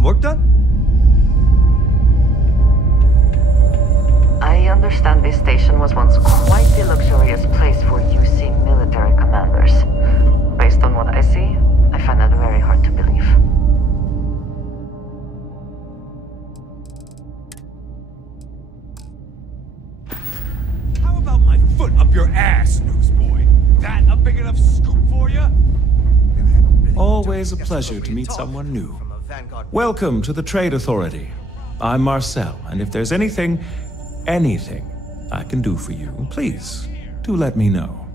some work done? I understand this station was once quite the luxurious place for UC military commanders. Based on what I see, I find that very hard to believe. How about my foot up your ass, newsboy? That a big enough scoop for you? Always a pleasure to meet someone new. Welcome to the Trade Authority. I'm Marcel, and if there's anything I can do for you, please do let me know.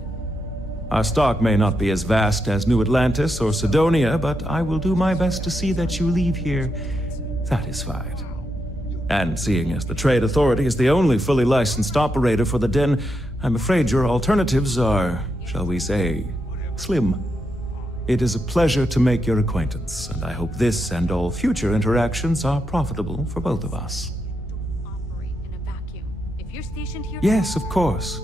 Our stock may not be as vast as New Atlantis or Sidonia, but I will do my best to see that you leave here satisfied. And seeing as the Trade Authority is the only fully licensed operator for the Den, I'm afraid your alternatives are, shall we say, slim. It is a pleasure to make your acquaintance, and I hope this and all future interactions are profitable for both of us. Yes, of course.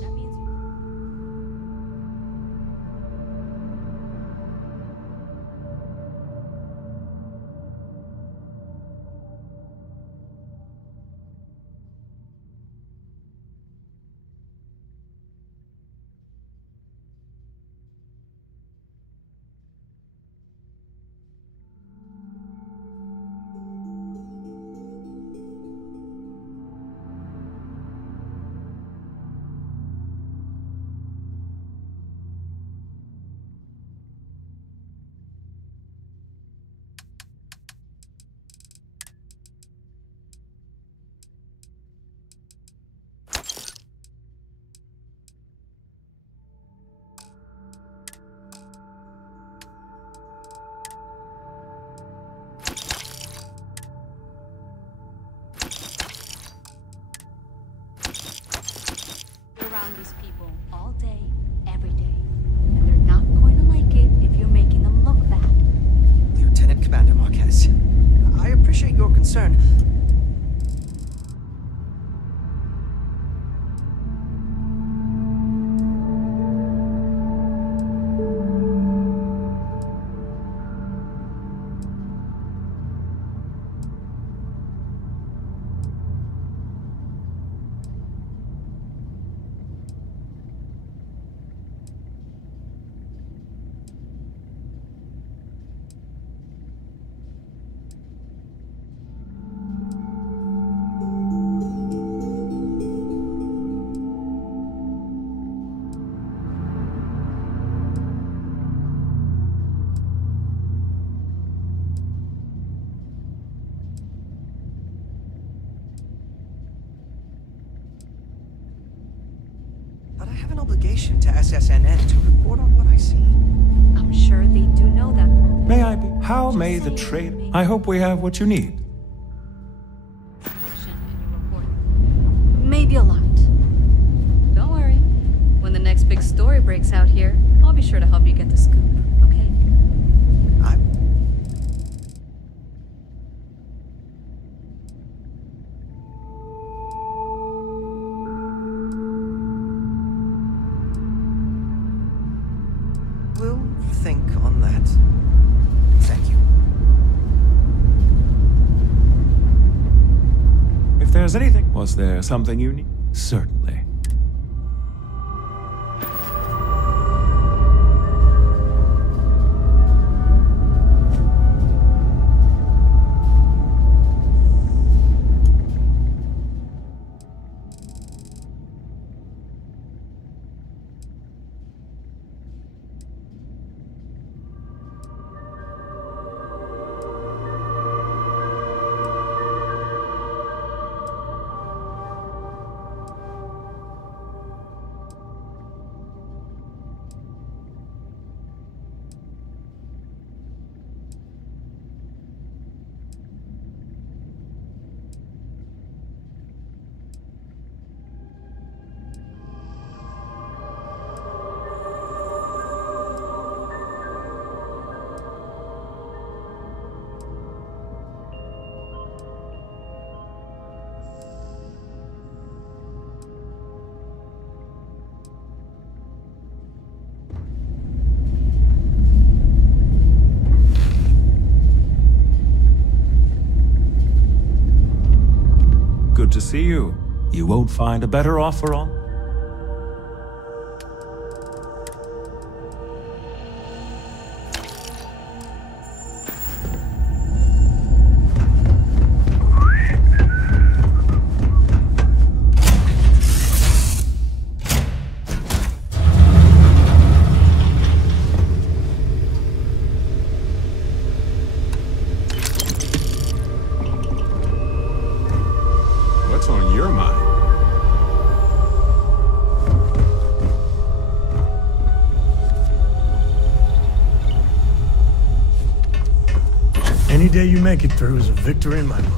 Around these people all day, every day. And they're not going to like it if you're making them look bad. Lieutenant Commander Marquez, I appreciate your concern. I have an obligation to SSNN to report on what I see. I'm sure they do know that. May I be? How may the trade? I hope we have what you need. Maybe a lot. Don't worry. When the next big story breaks out here, I'll be sure to help you get the scoop, okay? We'll think on that. Thank you. If there's anything, was there something you need? Certainly. good to see you. You won't find a better offer on. What's on your mind? Any day you make it through is a victory in my book.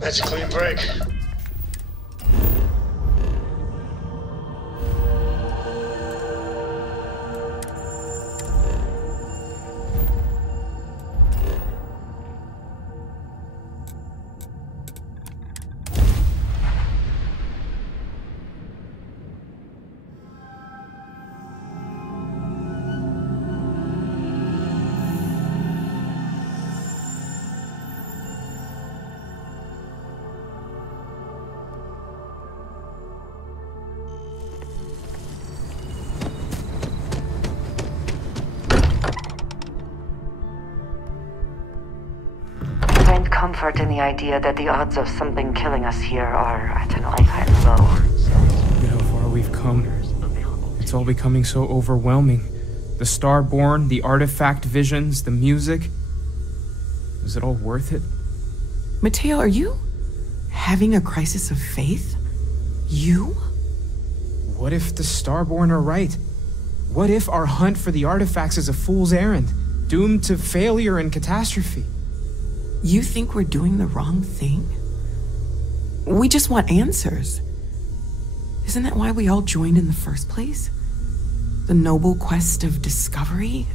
That's a clean break. Find comfort in the idea that the odds of something killing us here are at an all-time low. Look how far we've come. It's all becoming so overwhelming. The Starborn, the artifact visions, the music. Is it all worth it? Mateo, are you having a crisis of faith? You? What if the Starborn are right? What if our hunt for the artifacts is a fool's errand, doomed to failure and catastrophe? You think we're doing the wrong thing? We just want answers. Isn't that why we all joined in the first place? The noble quest of discovery?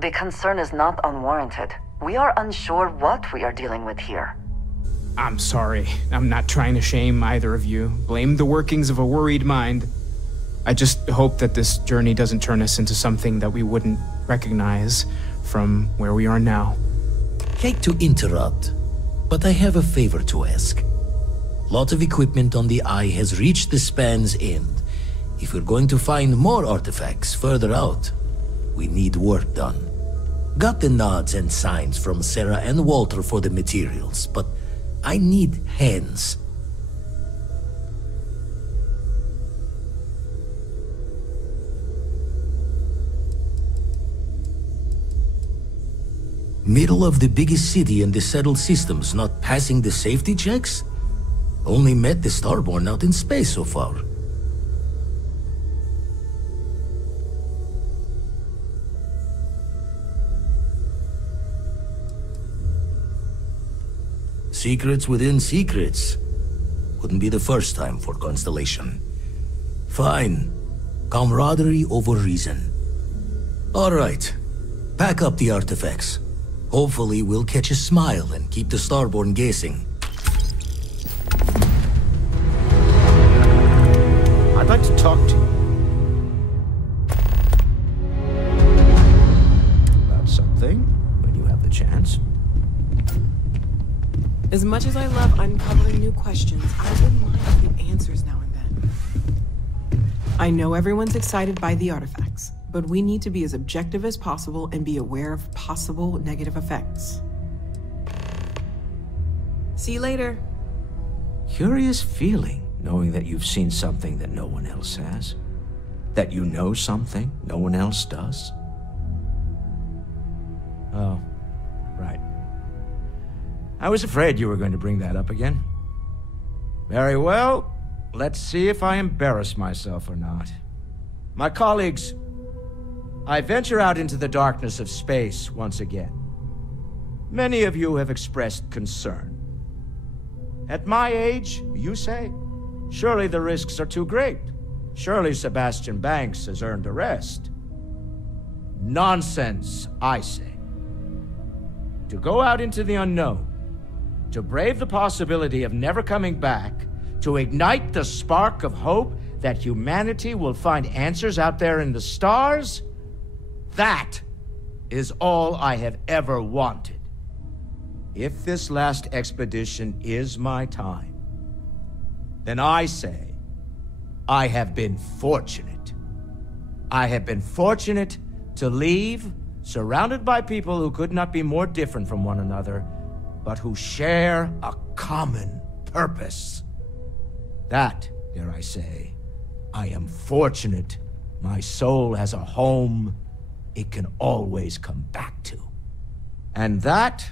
The concern is not unwarranted. We are unsure what we are dealing with here. I'm sorry. I'm not trying to shame either of you. Blame the workings of a worried mind. I just hope that this journey doesn't turn us into something that we wouldn't recognize from where we are now. Hate to interrupt, but I have a favor to ask. Lot of equipment on the Eye has reached the span's end. If we're going to find more artifacts further out, we need work done. Got the nods and signs from Sarah and Walter for the materials, but I need hands. Middle of the biggest city and the settled systems not passing the safety checks? Only met the Starborn out in space so far. Secrets within secrets. Wouldn't be the first time for Constellation. Fine. Camaraderie over reason. All right. Pack up the artifacts. Hopefully we'll catch a smile and keep the Starborn guessing. I'd like to talk to you. About something, when you have the chance. As much as I love uncovering new questions, I wouldn't mind a few answers now and then. I know everyone's excited by the artifacts, but we need to be as objective as possible and be aware of possible negative effects. See you later. Curious feeling, knowing that you've seen something that no one else has. That you know something no one else does. Oh, right. I was afraid you were going to bring that up again. Very well. Let's see if I embarrass myself or not. My colleagues, I venture out into the darkness of space once again. Many of you have expressed concern. At my age, you say, surely the risks are too great. Surely Sebastian Banks has earned a rest. Nonsense, I say. To go out into the unknown, to brave the possibility of never coming back, to ignite the spark of hope that humanity will find answers out there in the stars, that is all I have ever wanted. If this last expedition is my time, then I say, I have been fortunate. I have been fortunate to leave, surrounded by people who could not be more different from one another, but who share a common purpose. That, dare I say, I am fortunate my soul has a home it can always come back to. And that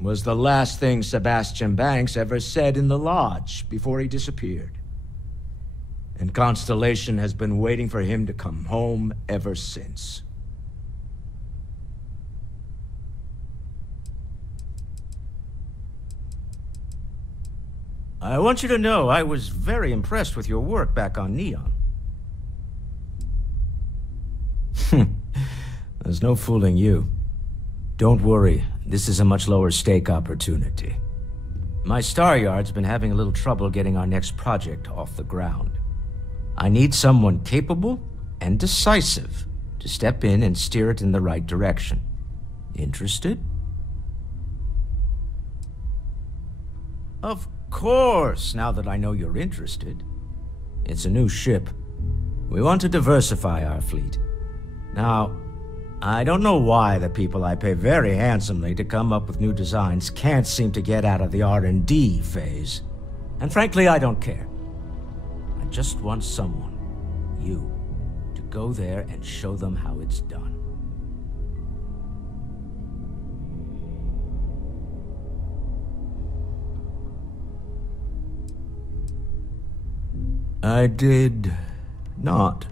was the last thing Sebastian Banks ever said in the lodge before he disappeared. And Constellation has been waiting for him to come home ever since. I want you to know I was very impressed with your work back on Neon. There's no fooling you. Don't worry, this is a much lower stake opportunity. My Star Yard's been having a little trouble getting our next project off the ground. I need someone capable and decisive to step in and steer it in the right direction. Interested? Of course, now that I know you're interested. It's a new ship. We want to diversify our fleet. Now, I don't know why the people I pay very handsomely to come up with new designs can't seem to get out of the R&D phase. And frankly, I don't care. I just want someone, you, to go there and show them how it's done. I did not.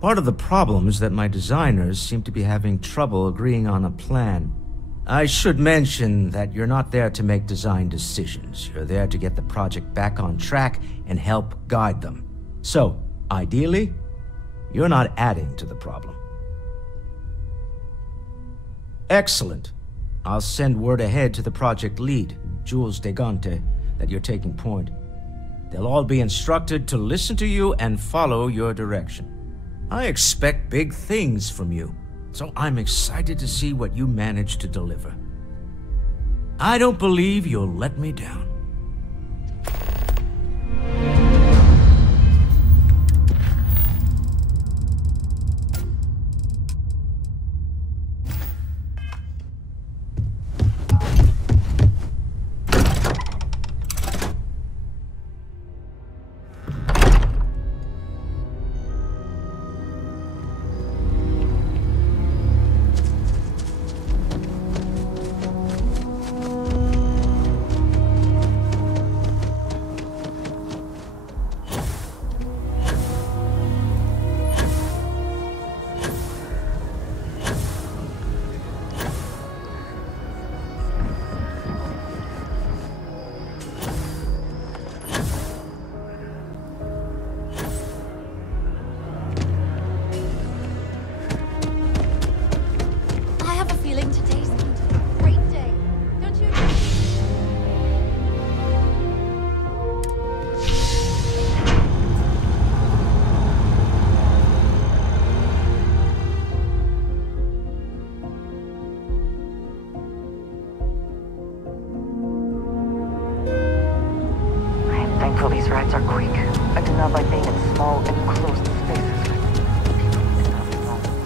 Part of the problem is that my designers seem to be having trouble agreeing on a plan. I should mention that you're not there to make design decisions. You're there to get the project back on track and help guide them. So, ideally, you're not adding to the problem. Excellent. I'll send word ahead to the project lead, Jules Degante, that you're taking point. They'll all be instructed to listen to you and follow your direction. I expect big things from you, so I'm excited to see what you manage to deliver. I don't believe you'll let me down. These rides are quick. I do not like being in small, enclosed spaces with people not alone.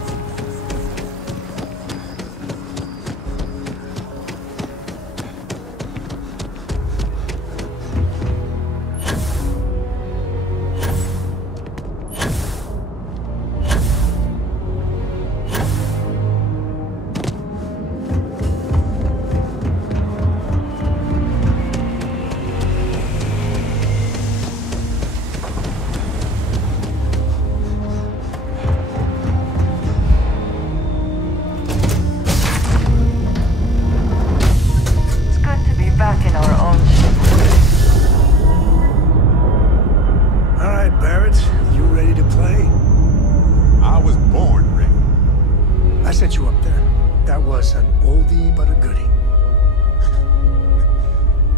oldie but a goodie.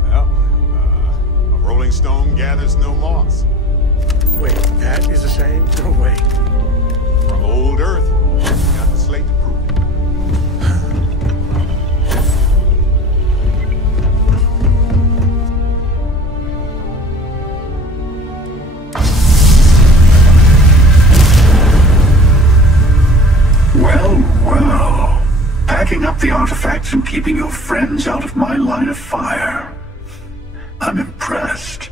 Well, a rolling stone gathers no moss. Wait, that is a saying? No way. From old Earth, got the slate to prove it. Well, packing up the artifacts and keeping your friends out of my line of fire. I'm impressed.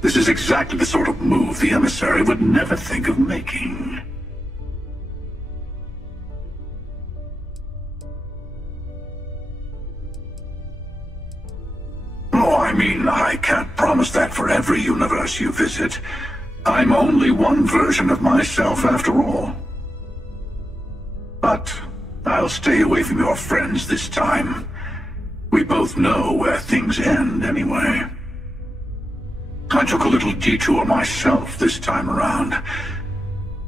This is exactly the sort of move the emissary would never think of making. Oh, I mean, I can't promise that for every universe you visit. I'm only one version of myself after all. But I'll stay away from your friends this time. We both know where things end anyway. I took a little detour myself this time around.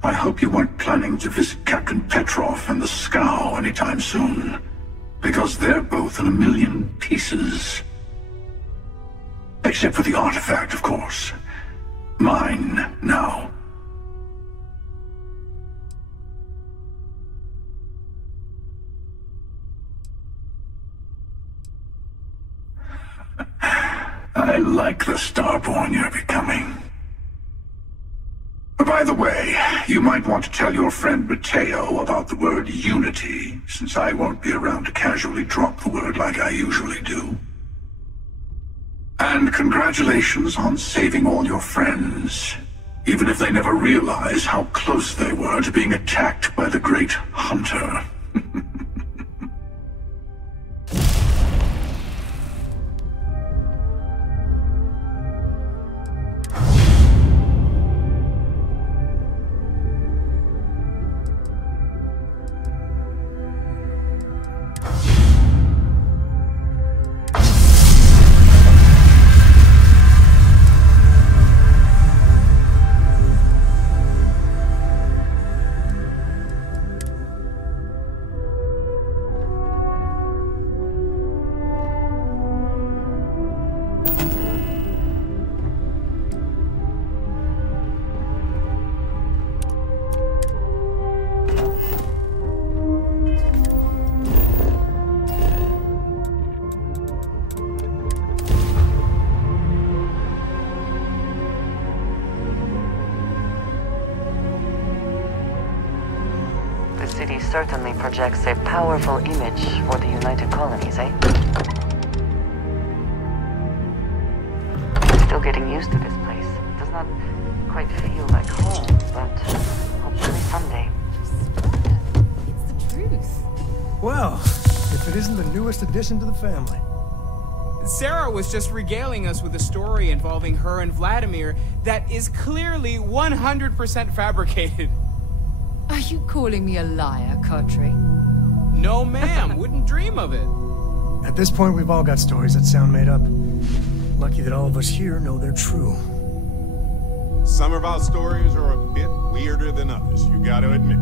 I hope you weren't planning to visit Captain Petrov and the Scow anytime soon, because they're both in a million pieces. Except for the artifact, of course. Mine now. I like the starborn you're becoming. By the way, you might want to tell your friend Matteo about the word unity, since I won't be around to casually drop the word like I usually do. And congratulations on saving all your friends, even if they never realize how close they were to being attacked by the Great Hunter. Certainly projects a powerful image for the United Colonies, eh? Still getting used to this place. Does not quite feel like home, but hopefully someday. It's the truth. Well, if it isn't the newest addition to the family. Sarah was just regaling us with a story involving her and Vladimir that is clearly 100% fabricated. Are you calling me a liar, Cartry? No, ma'am. Wouldn't dream of it. At this point, we've all got stories that sound made up. Lucky that all of us here know they're true. Some of our stories are a bit weirder than others, you gotta admit.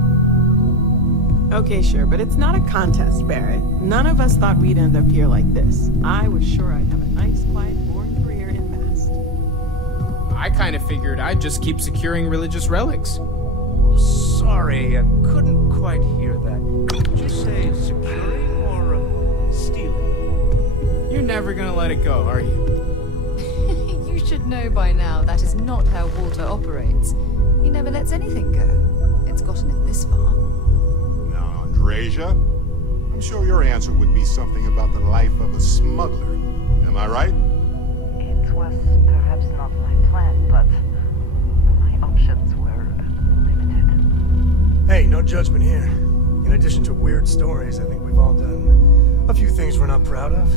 Okay, sure, but it's not a contest, Barrett. None of us thought we'd end up here like this. I was sure I'd have a nice, quiet, boring career in Mast. I kind of figured I'd just keep securing religious relics. Sorry, I couldn't quite hear that. Did you say securing or stealing? You're never gonna let it go, are you? You should know by now that is not how Walter operates. He never lets anything go. It's gotten it this far. Now, Andreja, I'm sure your answer would be something about the life of a smuggler. Am I right? It was perhaps not my plan, but my options were limited. Hey, no judgment here. In addition to weird stories, I think we've all done a few things we're not proud of.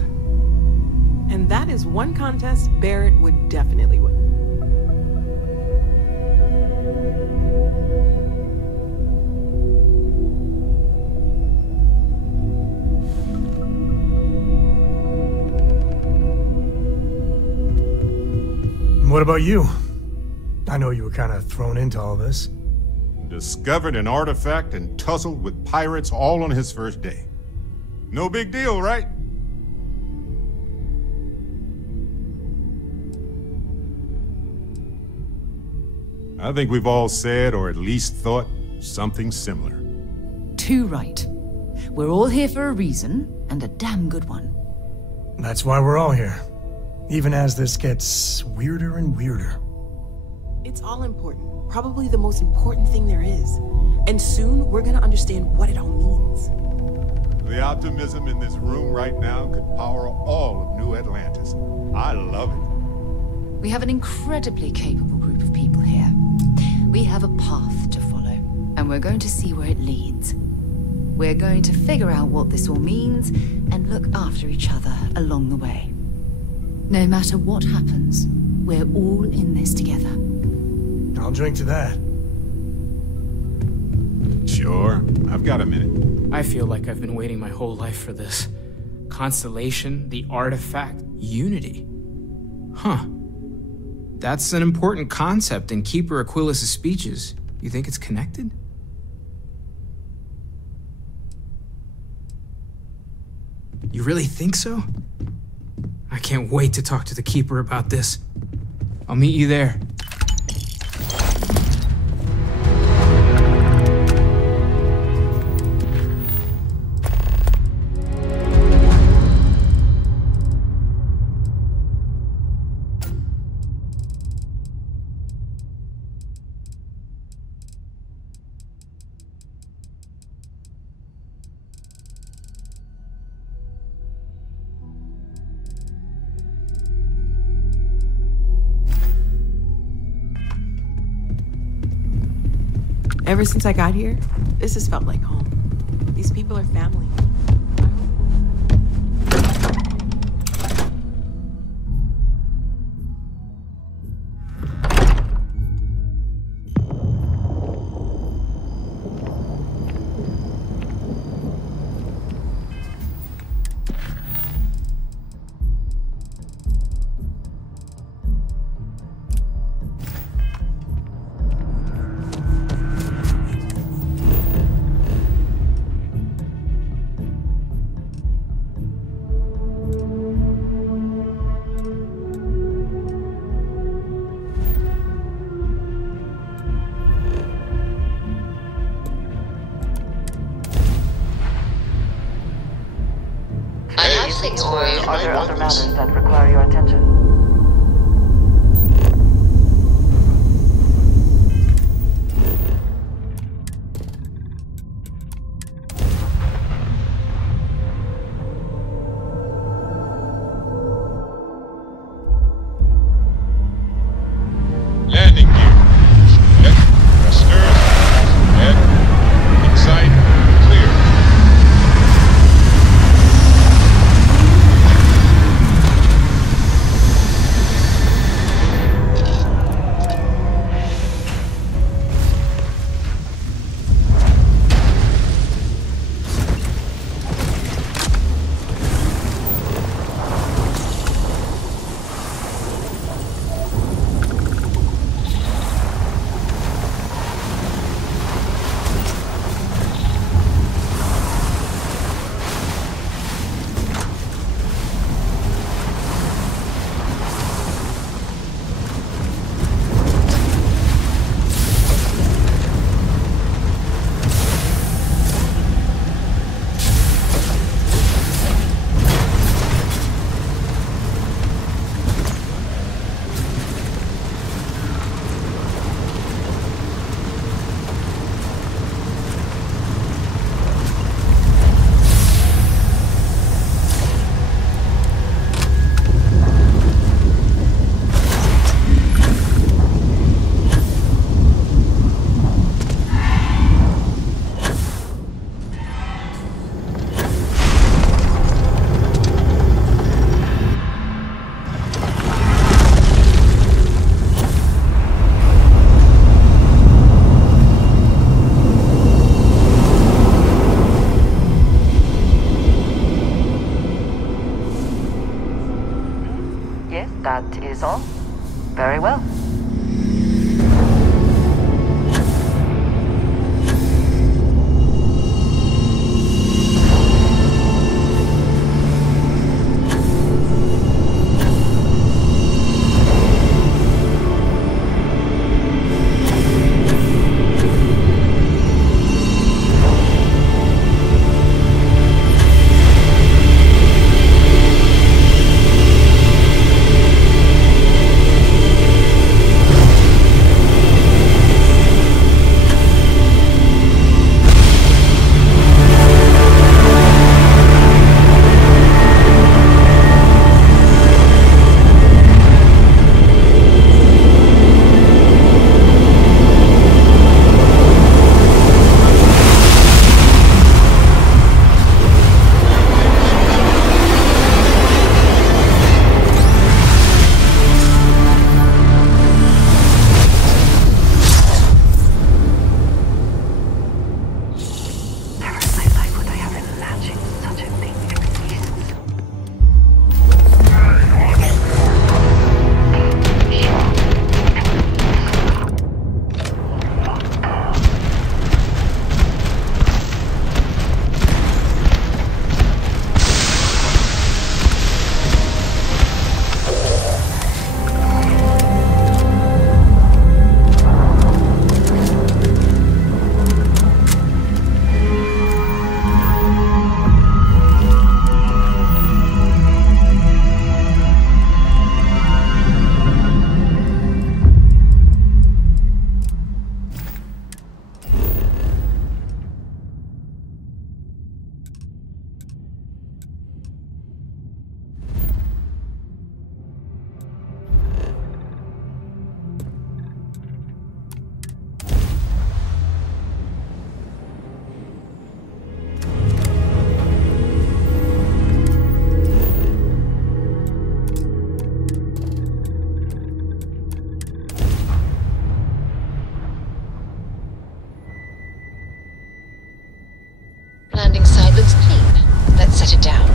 And that is one contest Barrett would definitely win. What about you? I know you were kind of thrown into all this. Discovered an artifact and tussled with pirates all on his first day. No big deal, right? I think we've all said, or at least thought, something similar. Too right. We're all here for a reason, and a damn good one. That's why we're all here. Even as this gets weirder and weirder. It's all important. Probably the most important thing there is. And soon, we're gonna understand what it all means. The optimism in this room right now could power all of New Atlantis. I love it. We have an incredibly capable group of people here. We have a path to follow, and we're going to see where it leads. We're going to figure out what this all means, and look after each other along the way. No matter what happens, we're all in this together. I'll drink to that. Sure, I've got a minute. I feel like I've been waiting my whole life for this. Constellation, the artifact, unity. Huh. That's an important concept in Keeper Aquilus' speeches. You think it's connected? You really think so? I can't wait to talk to the Keeper about this. I'll meet you there. Ever since I got here, this has felt like home. These people are family. Or are there other matters that require your attention? Landing gear. Jet, thrusters, head, inside, clear. That is all. Very well. set it down.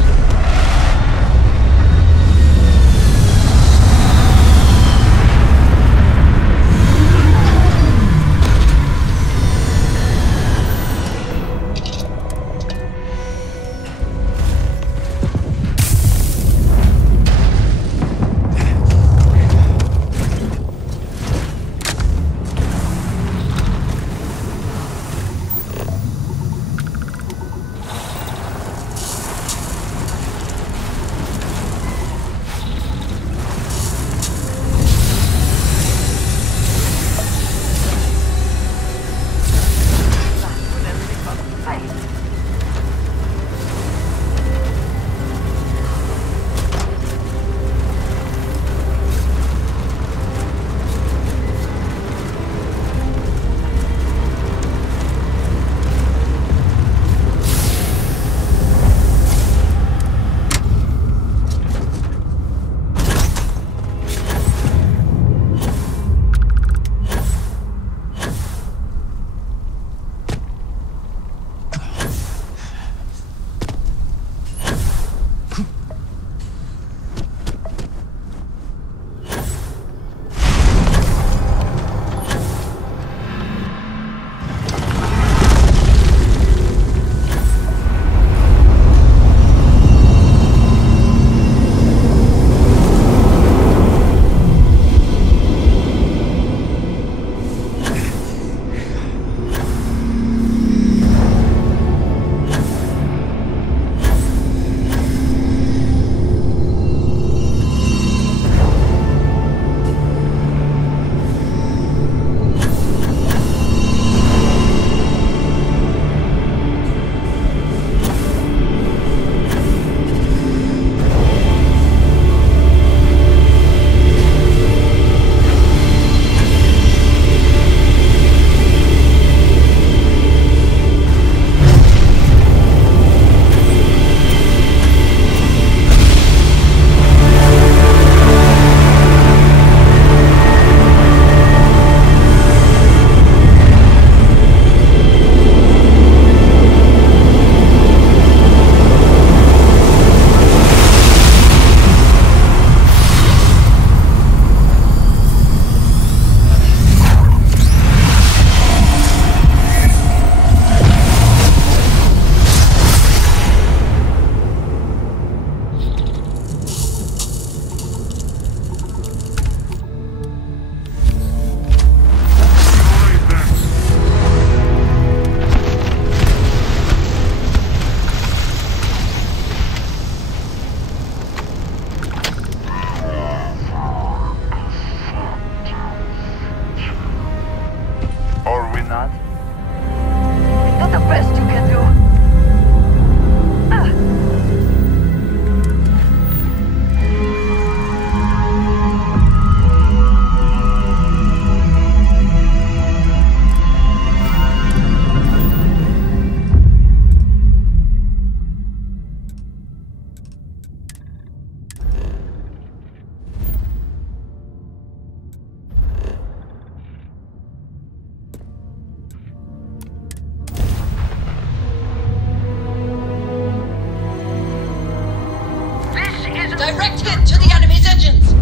Direct hit to the enemy's engines!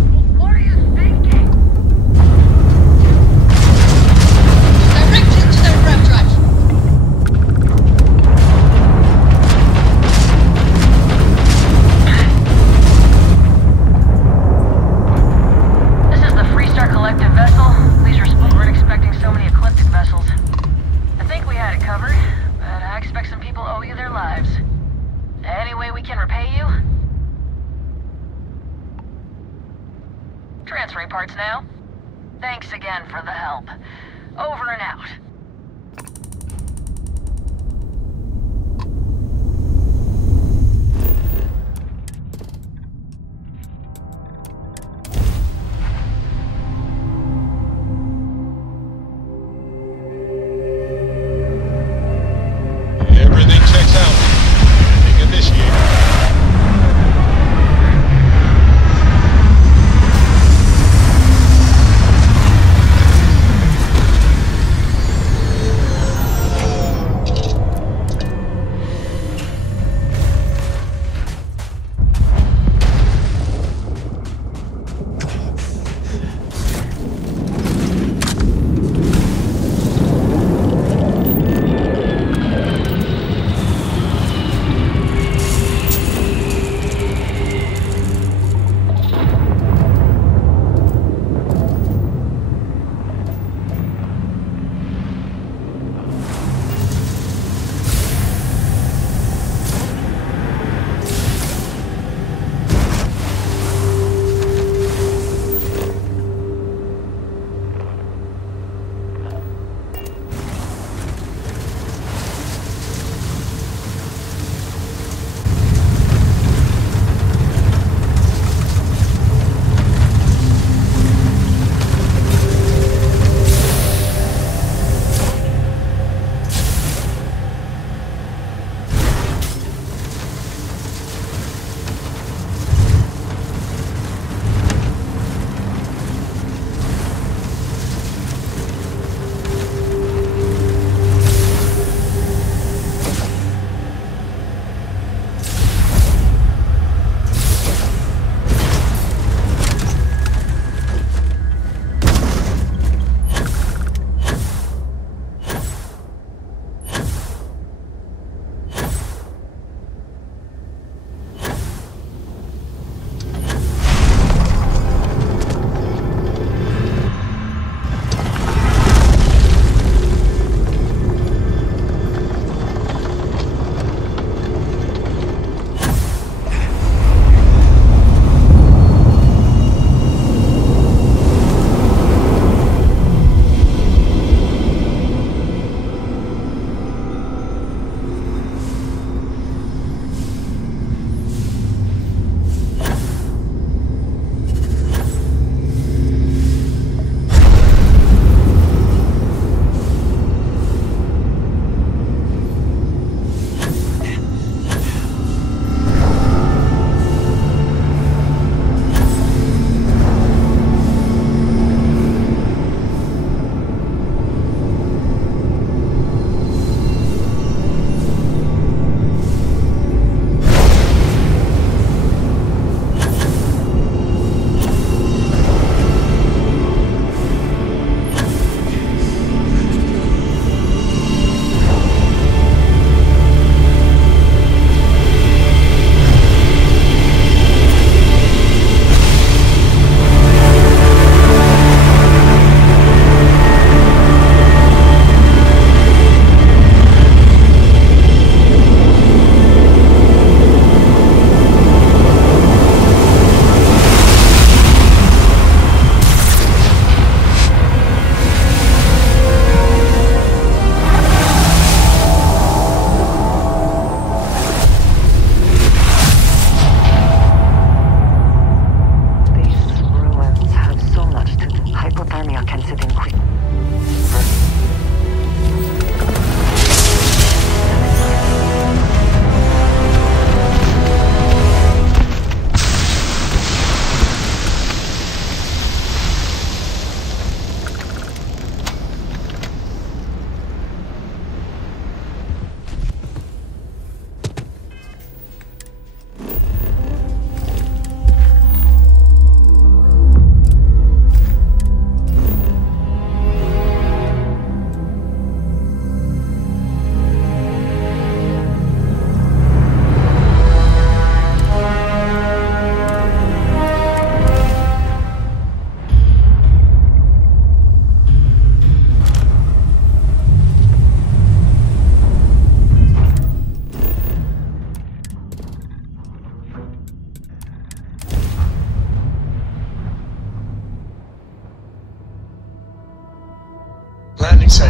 What are you thinking? Direct hit to their rev drive! This is the Freestar Collective vessel. Please respond. We weren't expecting so many ecliptic vessels. I think we had it covered, but I expect some people owe you their lives. Any way we can repay you? Transferring parts now. Thanks again for the help. Over and out. Everything checks out. Landing initiated.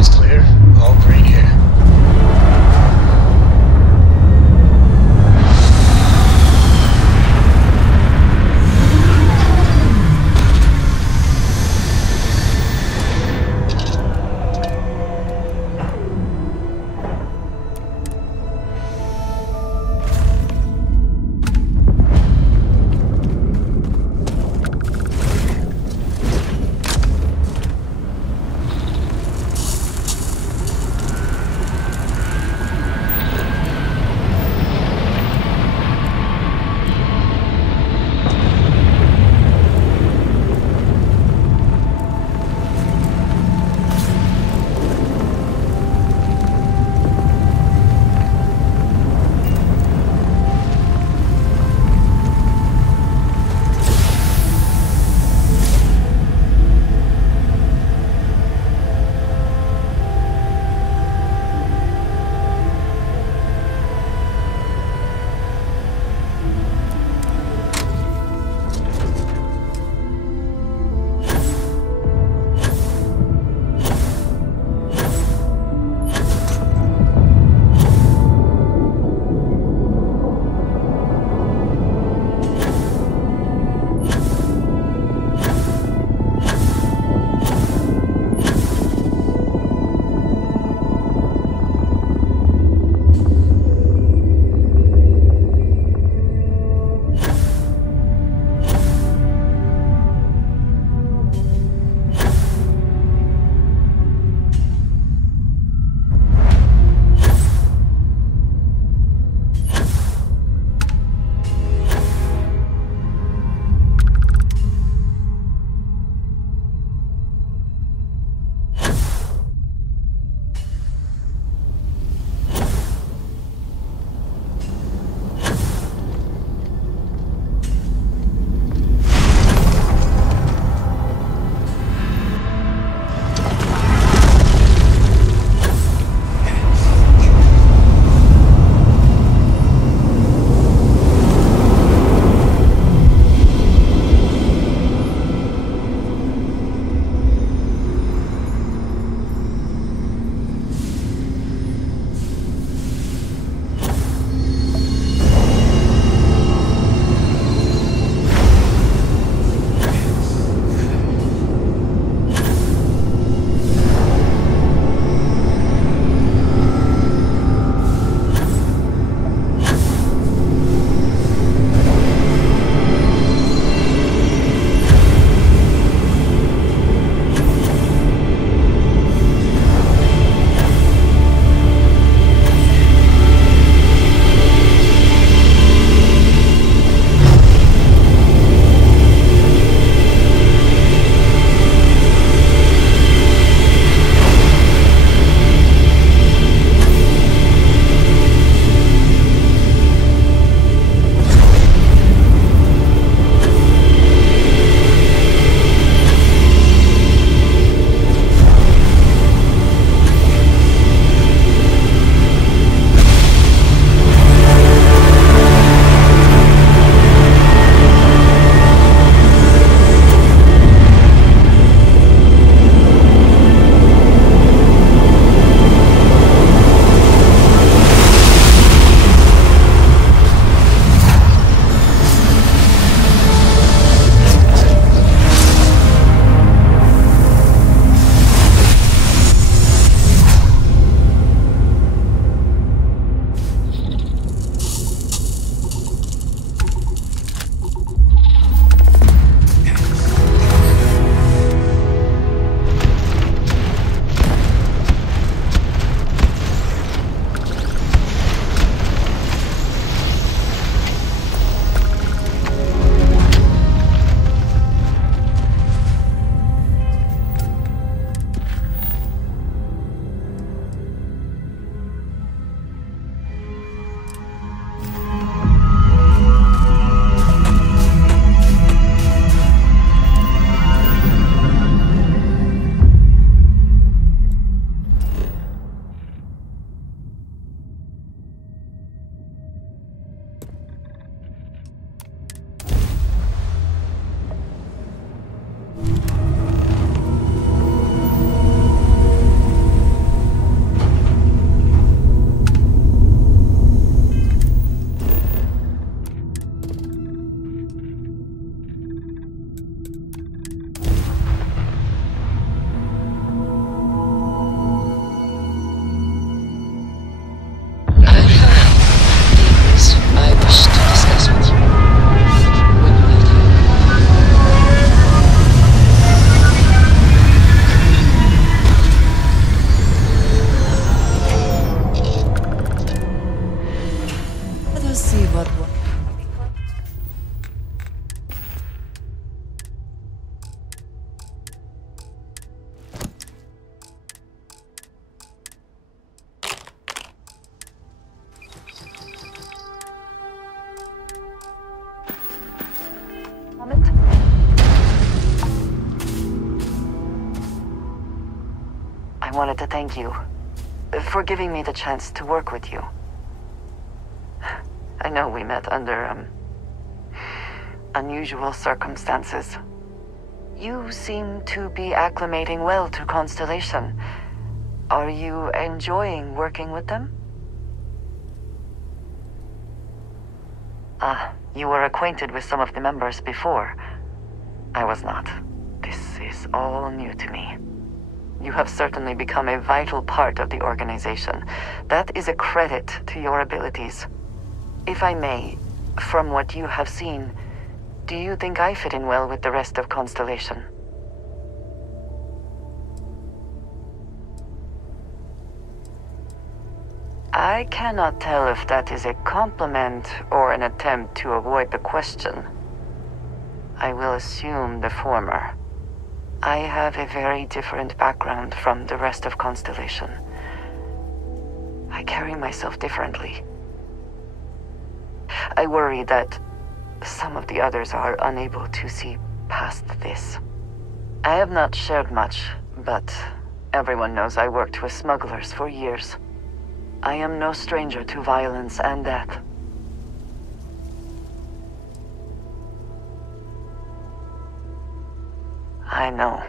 Sky's clear. All green here. wanted to thank you for giving me the chance to work with you. I know we met under, unusual circumstances. You seem to be acclimating well to Constellation. Are you enjoying working with them? Ah, you were acquainted with some of the members before. I was not. This is all new to me. You have certainly become a vital part of the organization. That is a credit to your abilities. If I may, from what you have seen, do you think I fit in well with the rest of Constellation? I cannot tell if that is a compliment or an attempt to avoid the question. I will assume the former. I have a very different background from the rest of Constellation. I carry myself differently. I worry that some of the others are unable to see past this. I have not shared much, but everyone knows I worked with smugglers for years. I am no stranger to violence and death. I know.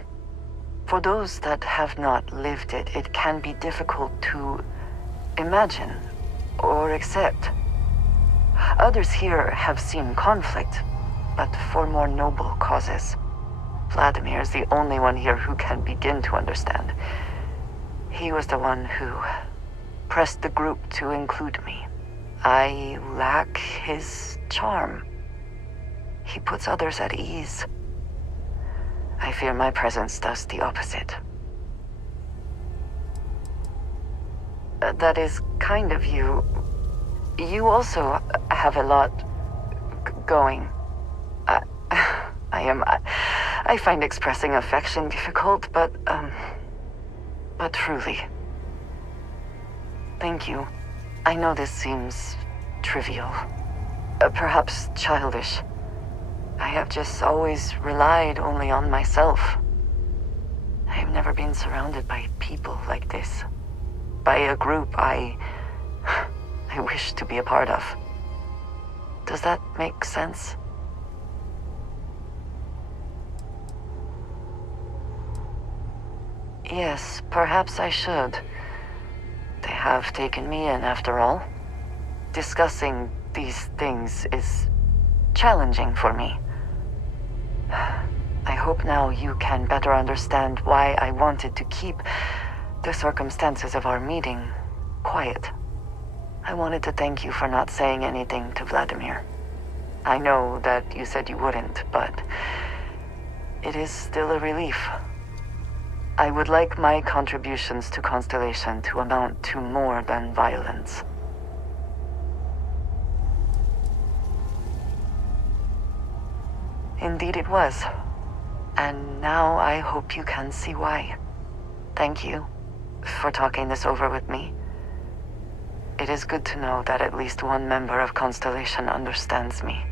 For those that have not lived it, it can be difficult to imagine or accept. Others here have seen conflict, but for more noble causes. Vladimir is the only one here who can begin to understand. He was the one who pressed the group to include me. I lack his charm. He puts others at ease. I fear my presence does the opposite. That is kind of you. You also have a lot going. I find expressing affection difficult, but truly. Thank you. I know this seems trivial, perhaps childish. I have just always relied only on myself. I have never been surrounded by people like this. By a group I wish to be a part of. Does that make sense? Yes, perhaps I should. They have taken me in after all. Discussing these things is challenging for me. I hope now you can better understand why I wanted to keep the circumstances of our meeting quiet. I wanted to thank you for not saying anything to Vladimir. I know that you said you wouldn't, but it is still a relief. I would like my contributions to Constellation to amount to more than violence. Indeed it was. And now I hope you can see why. Thank you for talking this over with me. It is good to know that at least one member of Constellation understands me.